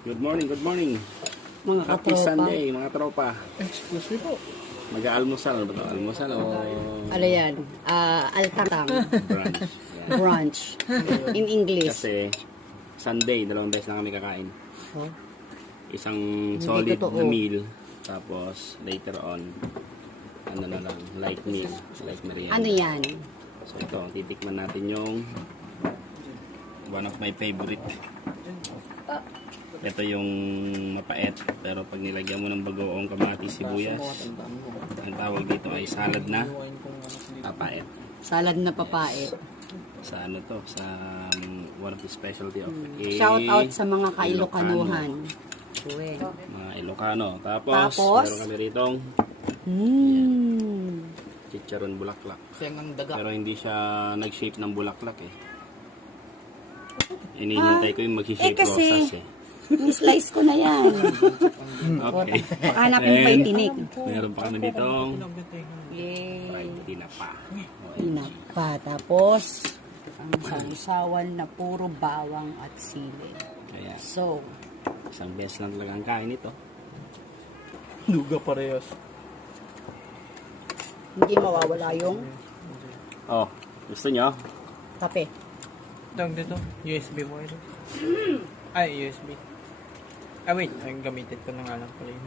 Good morning, good morning. Mga Happy katropa. Sunday, mga tropa. Excuse me po. Mag-aalmusal ba ito? Almusal o Ano yan? Altatang. brunch? Yan. Brunch. In English. Kasi Sunday, 2 beses na kami kakain. Oh. Isang Hindi solid totoo. na meal. Tapos later on, ano na lang, light meal. Light merienda. Ano yan? So ito, titikman natin yung one of my favorite. Ito yung mapait, pero pag nilagyan mo ng bagoong kamatis, sibuyas, ang tawag dito ay salad na papait. Salad na papait. Sa ano to, sa one of the specialty of Shout out sa mga Kailokanuhan. Uwe. mga Ilocano. Tapos meron kami ritong chicharon bulaklak. Pero hindi siya nag-shape ng bulaklak eh. Inihintay ko yung mag-shape rosas eh. Ni-slice ko na yan. Okay. Hanapin pa yung tinik. Meron pa kami ditong Yay. fried tinapa. Pinapa. Tapos, ang sausawan na puro bawang at sili. Kaya So, isang beses lang talaga ang kain ito. Luga parehas. hindi mawawala yung Oh, gusto nyo? kape. Tawag dito, USB mo ito. Ay, USB. Ah, wait. Ay, gamitin ko na nga lang pala yun.